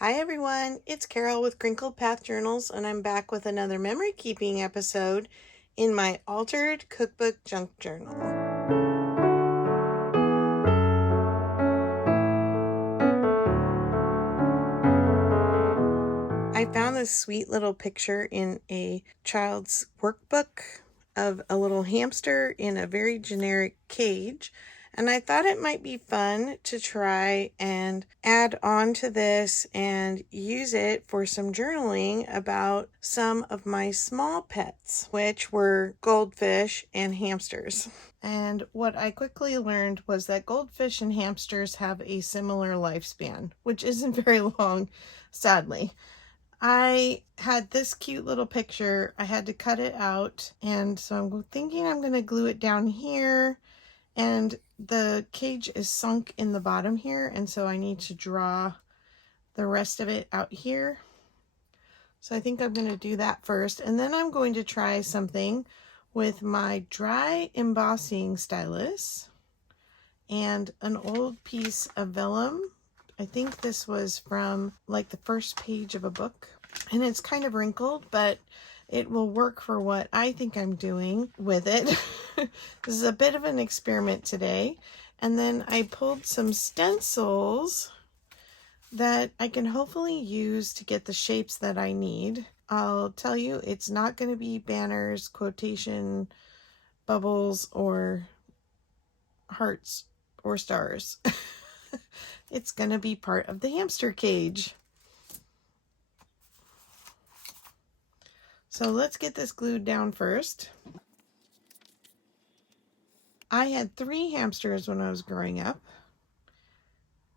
Hi everyone, it's Carol with Crinkled Path Journals, and I'm back with another memory keeping episode in my altered cookbook junk journal. I found this sweet little picture in a child's workbook of a little hamster in a very generic cage. And I thought it might be fun to try and add on to this and use it for some journaling about some of my small pets, which were goldfish and hamsters. And what I quickly learned was that goldfish and hamsters have a similar lifespan, which isn't very long, sadly. I had this cute little picture. I had to cut it out, and so I'm thinking I'm going to glue it down here, and the cage is sunk in the bottom here, and so I need to draw the rest of it out here. So I think I'm going to do that first, and then I'm going to try something with my dry embossing stylus and an old piece of vellum. I think this was from like the first page of a book, and it's kind of wrinkled, but it will work for what I think I'm doing with it. This is a bit of an experiment today. And then I pulled some stencils that I can hopefully use to get the shapes that I need. I'll tell you, it's not going to be banners, quotation bubbles, or hearts or stars. It's going to be part of the hamster cage. So let's get this glued down first. I had 3 hamsters when I was growing up,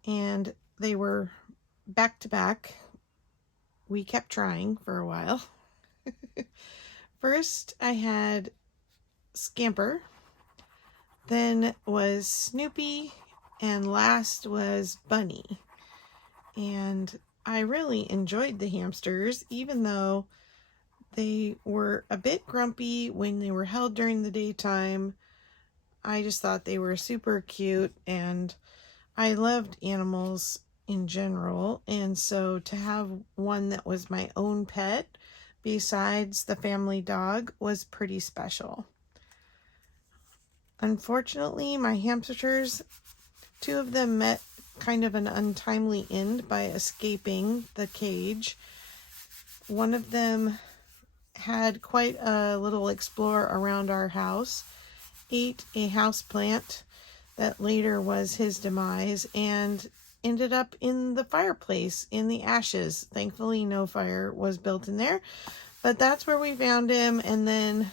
and they were back to back. We kept trying for a while. First, I had Scamper, then was Snoopy, and last was Bunny. And I really enjoyed the hamsters, even though they were a bit grumpy when they were held during the daytime. I just thought they were super cute, and I loved animals in general, and so to have one that was my own pet besides the family dog was pretty special. Unfortunately, my hamsters, 2 of them met kind of an untimely end by escaping the cage. One of them had quite a little explore around our house, ate a house plant that later was his demise, and ended up in the fireplace in the ashes. Thankfully, no fire was built in there, but that's where we found him. And then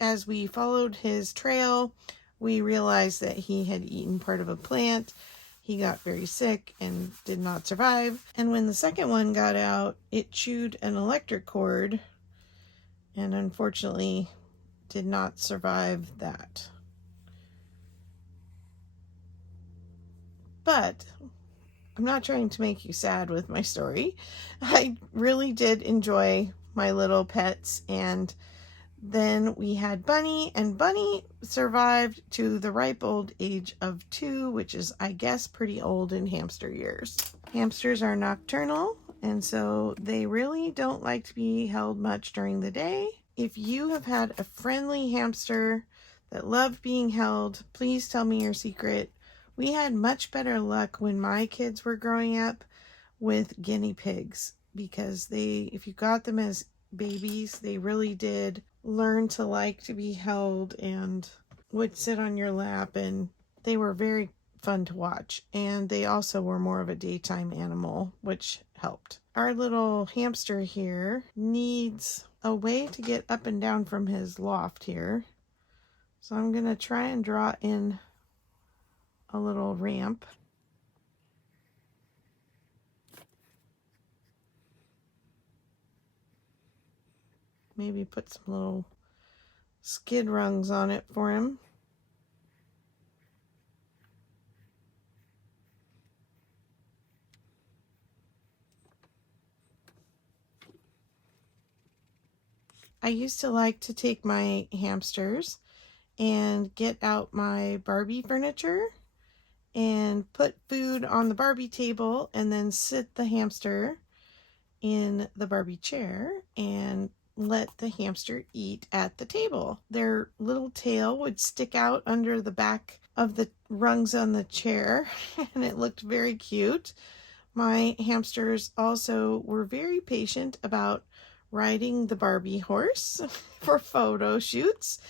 as we followed his trail, we realized that he had eaten part of a plant. He got very sick and did not survive. And when the second one got out, it chewed an electric cord and unfortunately did not survive that. But I'm not trying to make you sad with my story. I really did enjoy my little pets, and then we had Bunny, and Bunny survived to the ripe old age of 2, which is, I guess, pretty old in hamster years. Hamsters are nocturnal, and so they really don't like to be held much during the day. If you have had a friendly hamster that loved being held, please tell me your secret. We had much better luck when my kids were growing up with guinea pigs, because if you got them as babies, they really did learn to like to be held and would sit on your lap, and they were very fun to watch. And they also were more of a daytime animal, which helped. Our little hamster here needs a way to get up and down from his loft here. So I'm going to try and draw in a little ramp. Maybe put some little skid rungs on it for him. I used to like to take my hamsters and get out my Barbie furniture and put food on the Barbie table and then sit the hamster in the Barbie chair and let the hamster eat at the table. Their little tail would stick out under the back of the rungs on the chair and it looked very cute. My hamsters also were very patient about riding the Barbie horse for photo shoots,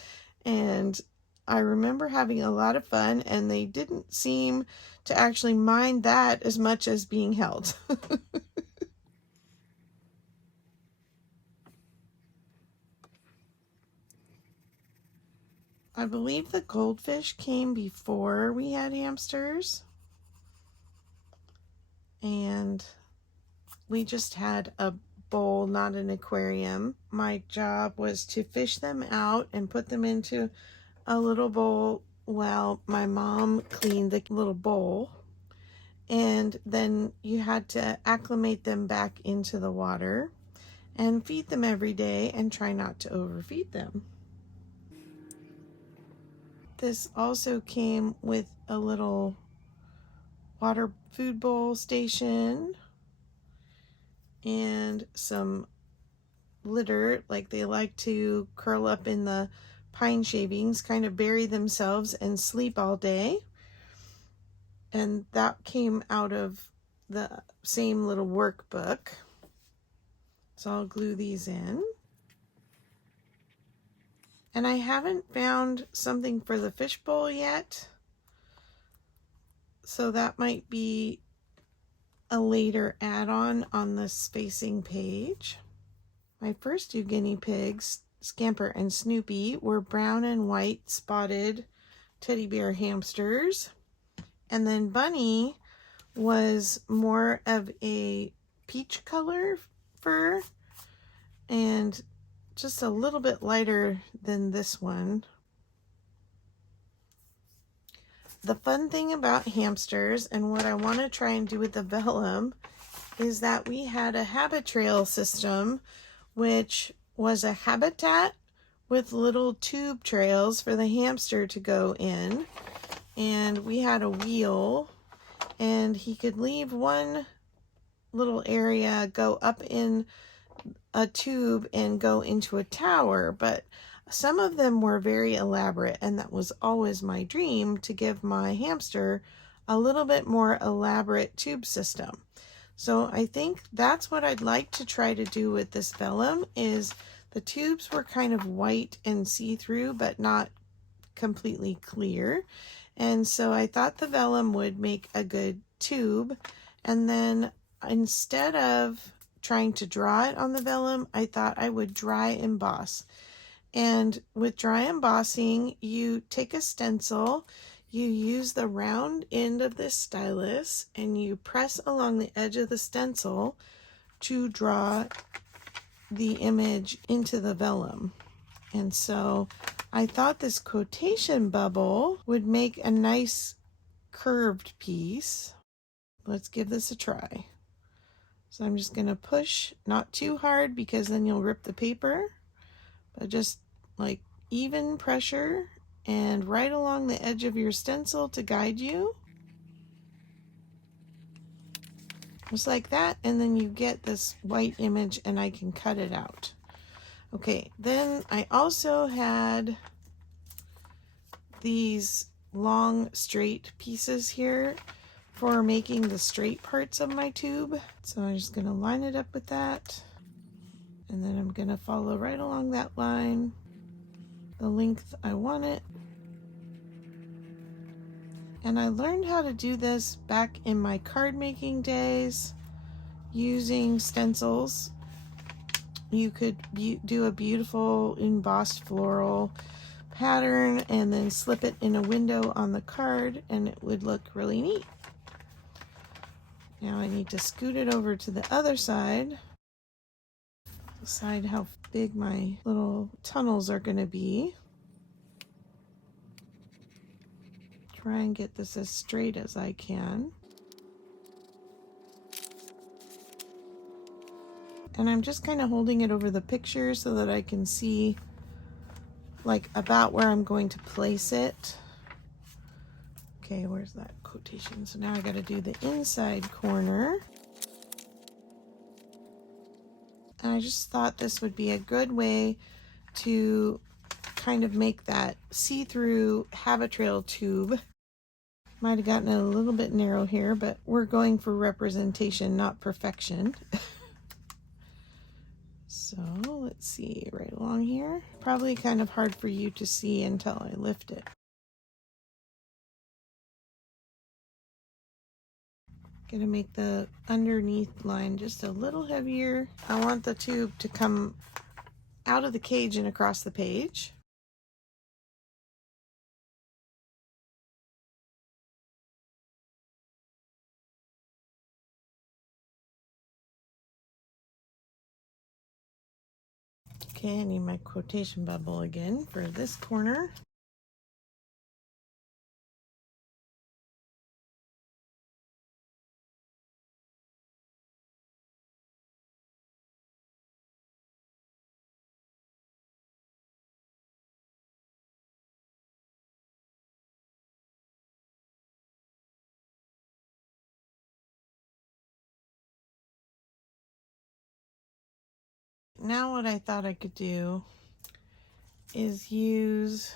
and I remember having a lot of fun, and they didn't seem to actually mind that as much as being held. I believe the goldfish came before we had hamsters, and we just had a bowl, not an aquarium. My job was to fish them out and put them into a little bowl while my mom cleaned the little bowl. And then you had to acclimate them back into the water and feed them every day and try not to overfeed them. This also came with a little water food bowl station and some litter, like they like to curl up in the pine shavings, kind of bury themselves and sleep all day. And that came out of the same little workbook. So I'll glue these in. And I haven't found something for the fishbowl yet, so that might be a later add-on on the spacing page. My first two guinea pigs, Scamper and Snoopy, were brown and white spotted teddy bear hamsters. And then Bunny was more of a peach color fur and just a little bit lighter than this one. The fun thing about hamsters, and what I want to try and do with the vellum, is that we had a habit trail system, which was a habitat with little tube trails for the hamster to go in. And we had a wheel, and he could leave one little area, go up in a tube and go into a tower, but some of them were very elaborate, and that was always my dream, to give my hamster a little bit more elaborate tube system. So I think that's what I'd like to try to do with this vellum. Is the tubes were kind of white and see-through, but not completely clear. And so I thought the vellum would make a good tube. And then instead of trying to draw it on the vellum, I thought I would dry emboss. And with dry embossing, you take a stencil, you use the round end of this stylus, and you press along the edge of the stencil to draw the image into the vellum. And so I thought this quotation bubble would make a nice curved piece. Let's give this a try. So I'm just going to push, not too hard because then you'll rip the paper, but just like even pressure and right along the edge of your stencil to guide you. Just like that, and then you get this white image and I can cut it out. Okay, then I also had these long straight pieces here for making the straight parts of my tube. So I'm just going to line it up with that, and then I'm going to follow right along that line the length I want it. And I learned how to do this back in my card making days using stencils. You could do a beautiful embossed floral pattern and then slip it in a window on the card, and it would look really neat. Now I need to scoot it over to the other side. Decide how big my little tunnels are going to be. Try and get this as straight as I can. And I'm just kind of holding it over the picture so that I can see like about where I'm going to place it. Okay, where's that quotation? So now I got to do the inside corner. And I just thought this would be a good way to kind of make that see-through habit trail tube. Might have gotten a little bit narrow here, but we're going for representation, not perfection. So let's see, right along here. Probably kind of hard for you to see until I lift it. Gonna make the underneath line just a little heavier. I want the tube to come out of the cage and across the page. Okay, I need my quotation bubble again for this corner. Now what I thought I could do is use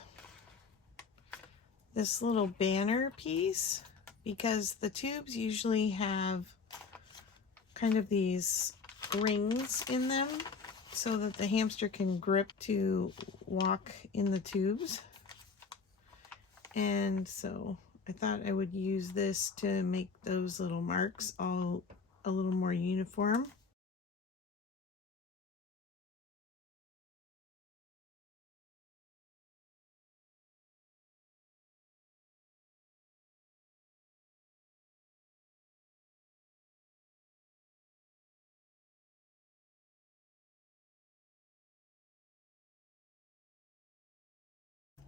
this little banner piece, because the tubes usually have kind of these rings in them so that the hamster can grip to walk in the tubes. And so I thought I would use this to make those little marks all a little more uniform.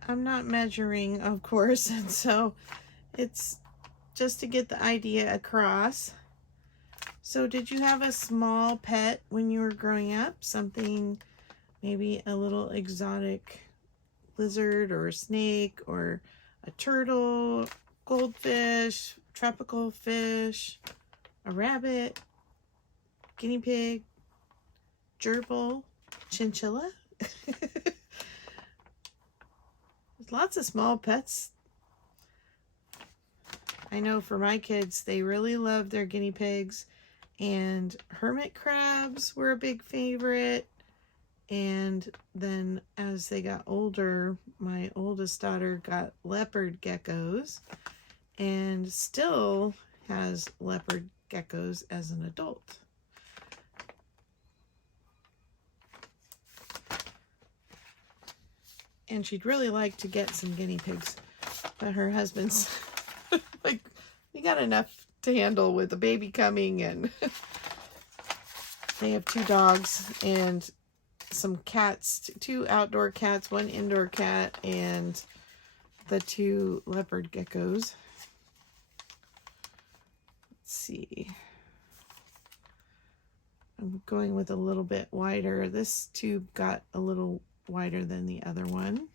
I'm not measuring, of course, and so it's just to get the idea across. So did you have a small pet when you were growing up? Something, maybe a little exotic lizard or a snake or a turtle, goldfish, tropical fish, a rabbit, guinea pig, gerbil, chinchilla? There's lots of small pets. I know for my kids, they really love their guinea pigs, and hermit crabs were a big favorite. And then as they got older, my oldest daughter got leopard geckos and still has leopard geckos as an adult. And she'd really like to get some guinea pigs, but her husband's like, we got enough to handle with the baby coming, and they have 2 dogs and some cats, 2 outdoor cats, 1 indoor cat, and the 2 leopard geckos. Let's see. I'm going with a little bit wider. This tube got a little wider than the other one,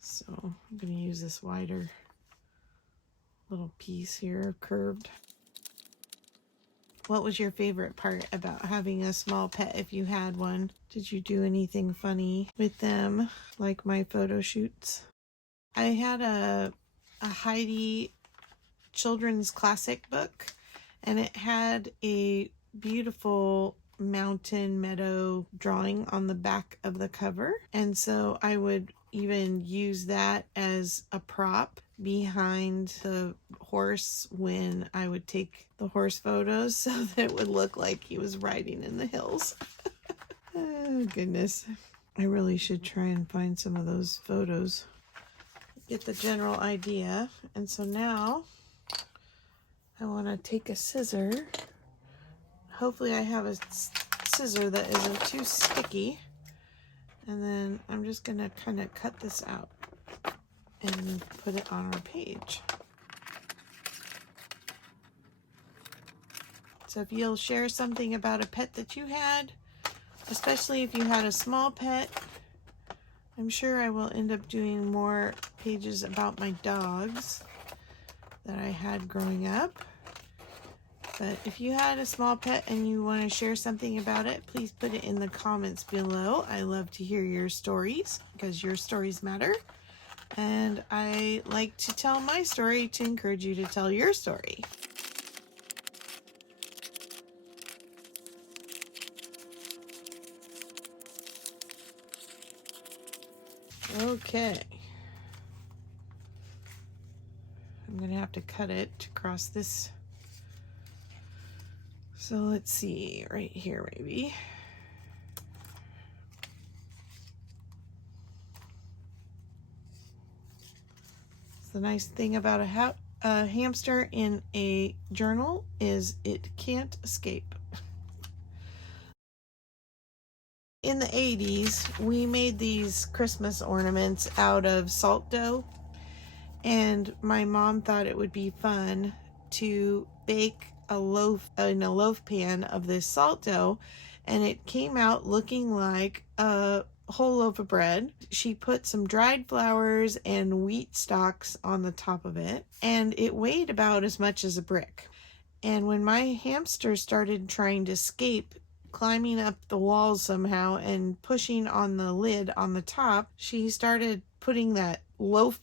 so I'm going to use this wider little piece here, curved. What was your favorite part about having a small pet, if you had one? Did you do anything funny with them, like my photo shoots? I had a Heidi children's classic book, and it had a beautiful mountain meadow drawing on the back of the cover, and so I would even use that as a prop behind the horse when I would take the horse photos, so that it would look like he was riding in the hills. Oh goodness, I really should try and find some of those photos, get the general idea. And so now I want to take a scissor. Hopefully I have a scissor that isn't too sticky. And then I'm just going to kind of cut this out and put it on our page. So if you'll share something about a pet that you had, especially if you had a small pet, I'm sure I will end up doing more pages about my dogs that I had growing up. But if you had a small pet and you want to share something about it, please put it in the comments below. I love to hear your stories because your stories matter. And I like to tell my story to encourage you to tell your story. Okay. I'm going to have to cut it to cross this. So let's see, right here maybe. The nice thing about a hamster in a journal is it can't escape. In the 80s, we made these Christmas ornaments out of salt dough, and my mom thought it would be fun to bake a loaf in a loaf pan of this salt dough, and it came out looking like a whole loaf of bread. She put some dried flowers and wheat stalks on the top of it, and it weighed about as much as a brick. And when my hamster started trying to escape, climbing up the walls somehow and pushing on the lid on the top, she started putting that loaf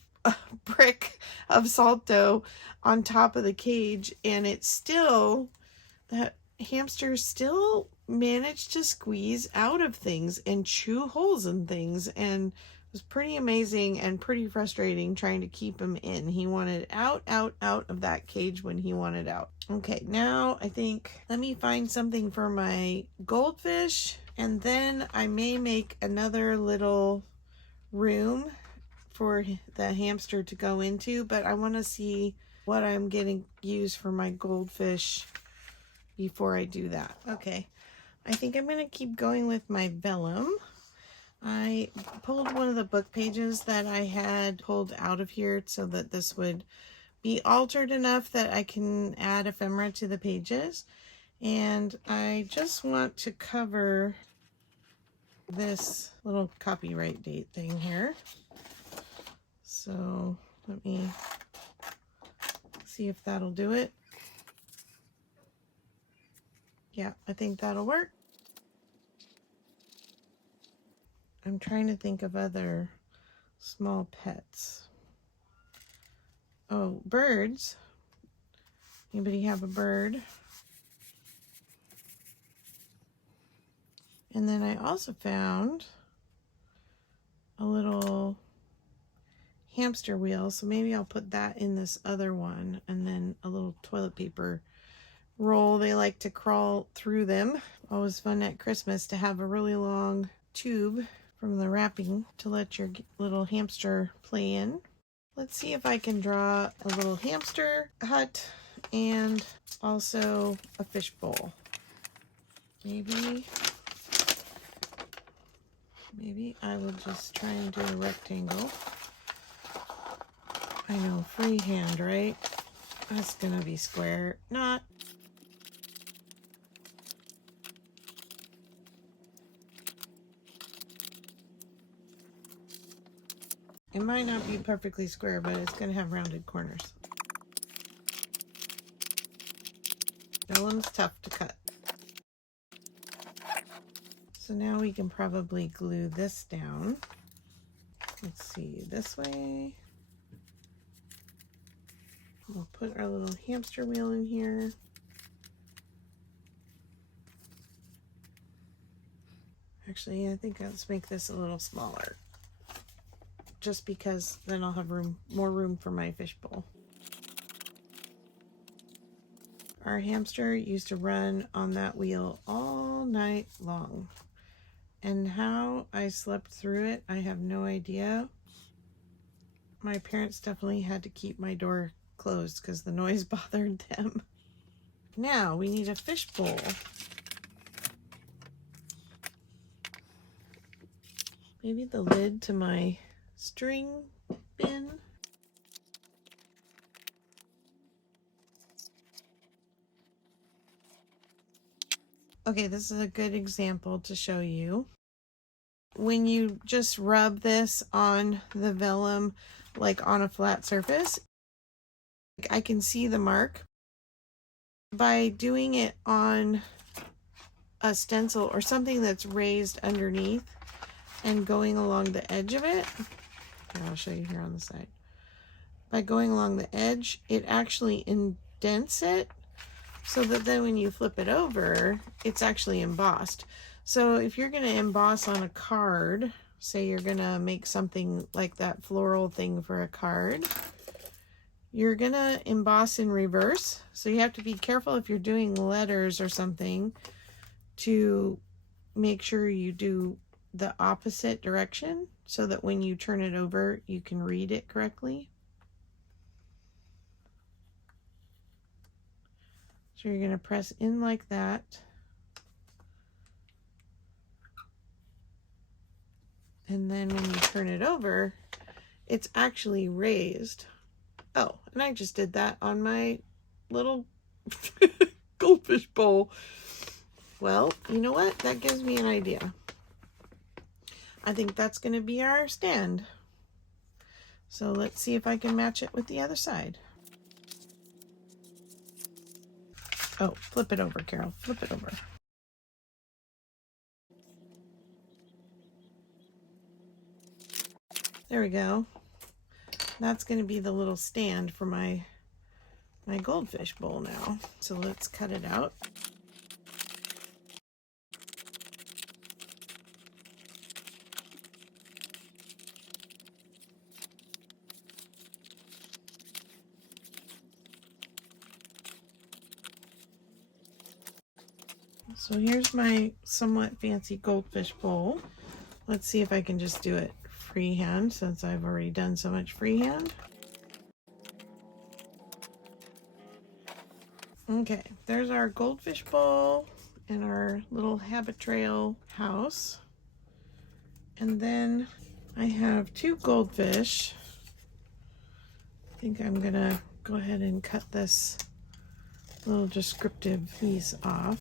brick of salt dough on top of the cage, and that hamster still managed to squeeze out of things and chew holes in things, and it was pretty amazing and pretty frustrating trying to keep him in. He wanted out of that cage when he wanted out. Okay, now I think let me find something for my goldfish, and then I may make another little room for the hamster to go into, but I want to see what I'm getting used for my goldfish before I do that. Okay, I think I'm going to keep going with my vellum. I pulled one of the book pages that I had pulled out of here so that this would be altered enough that I can add ephemera to the pages. And I just want to cover this little copyright date thing here. So let me see if that'll do it. Yeah, I think that'll work. I'm trying to think of other small pets. Oh, birds. Anybody have a bird? And then I also found a little hamster wheel, so maybe I'll put that in this other one, and then a little toilet paper roll. They like to crawl through them. Always fun at Christmas to have a really long tube from the wrapping to let your little hamster play in. Let's see if I can draw a little hamster hut and also a fish bowl. Maybe I will just try and do a rectangle. I know, freehand, right? That's gonna be square. Not. It might not be perfectly square, but it's gonna have rounded corners. Vellum's tough to cut. So now we can probably glue this down. Let's see, this way. We'll put our little hamster wheel in here. Actually, I think let's make this a little smaller, just because then I'll have more room for my fish bowl. Our hamster used to run on that wheel all night long, and how I slept through it, I have no idea. My parents definitely had to keep my door closed because the noise bothered them. Now we need a fish bowl. Maybe the lid to my string bin. Okay, this is a good example to show you. when you just rub this on the vellum, like on a flat surface, I can see the mark. By doing it on a stencil or something that's raised underneath and going along the edge of it, here, I'll show you here on the side. By going along the edge, it actually indents it so that then when you flip it over, it's actually embossed. So if you're going to emboss on a card, say you're going to make something like that floral thing for a card, you're going to emboss in reverse. So you have to be careful if you're doing letters or something to make sure you do the opposite direction so that when you turn it over, you can read it correctly. So you're going to press in like that. And then when you turn it over, it's actually raised. Oh, and I just did that on my little goldfish bowl. Well, you know what? That gives me an idea. I think that's going to be our stand. So let's see if I can match it with the other side. Oh, flip it over, Carol. Flip it over. There we go. That's going to be the little stand for my goldfish bowl now. So let's cut it out. So here's my somewhat fancy goldfish bowl. Let's see if I can just do it freehand since I've already done so much freehand. Okay, there's our goldfish bowl and our little habit trail house. And then I have two goldfish. I think I'm gonna go ahead and cut this little descriptive piece off.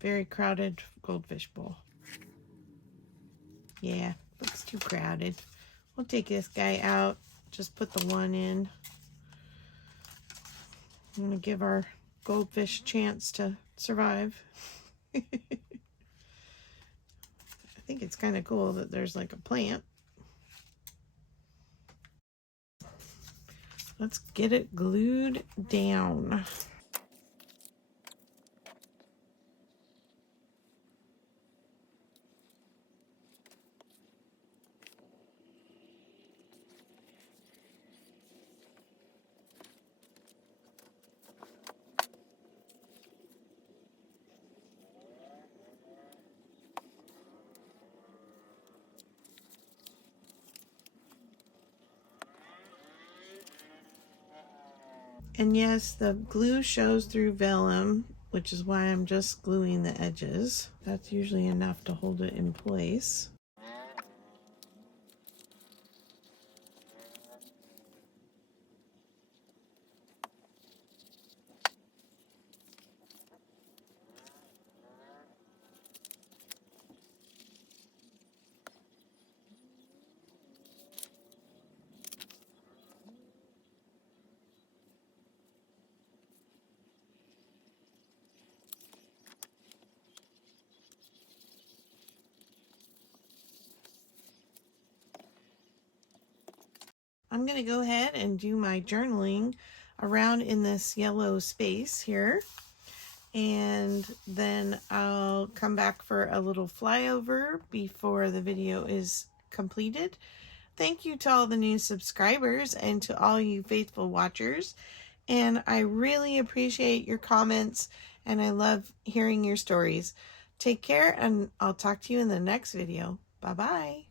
Very crowded goldfish bowl. Yeah, looks too crowded. We'll take this guy out, just put the one in. I'm gonna give our goldfish a chance to survive. I think it's kind of cool that there's like a plant. Let's get it glued down. And yes, the glue shows through vellum, which is why I'm just gluing the edges. That's usually enough to hold it in place. I'm going to go ahead and do my journaling around in this yellow space here. And then I'll come back for a little flyover before the video is completed. Thank you to all the new subscribers and to all you faithful watchers. And I really appreciate your comments and I love hearing your stories. Take care and I'll talk to you in the next video. Bye-bye.